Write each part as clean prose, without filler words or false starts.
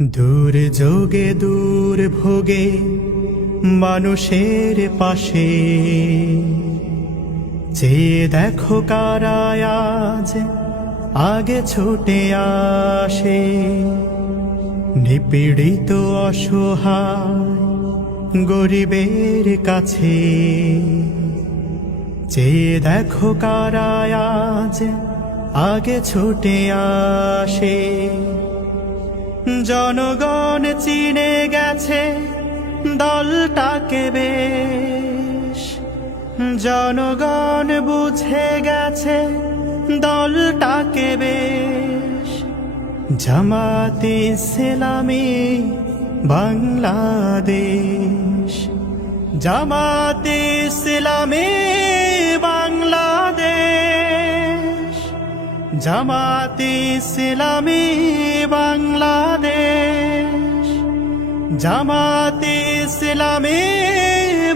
দূর যোগে দূর ভোগে মানুষের পাশে চেয়ে দেখো কারা আজ আগে ছুটে আসে। নিপীড়িত অসহায় গরিবের কাছে চেয়ে দেখো কারা আজ আগে ছুটে আসে। জনগণ চিনে গেছে দলটাকে বেশ, জনগণ বুঝে গেছে দলটাকে বেশ। জামাতে ইসলামী বাংলাদেশ, জামাতে ইসলামী বাংলাদেশ, জামাতে ইসলামী বাংলাদেশ, জামাতে ইসলামী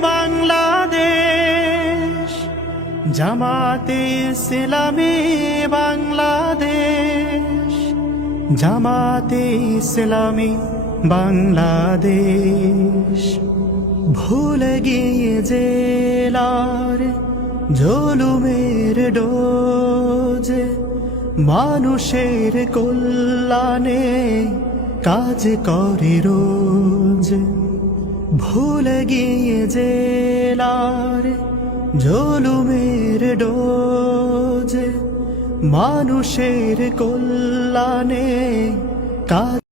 বাংলাদেশ, জামাতে ইসলামী বাংলাদেশ, জামাতে ইসলামী বাংলাদেশ। ভুলে গিয়ে জেলার জুলুমের ডোজ, মানুষের কল্যাণে কাজ করে রোজ। ভুলে গিয়ে জেলার জুলুমের ডোজ, মানুষের কল্যাণে কাজ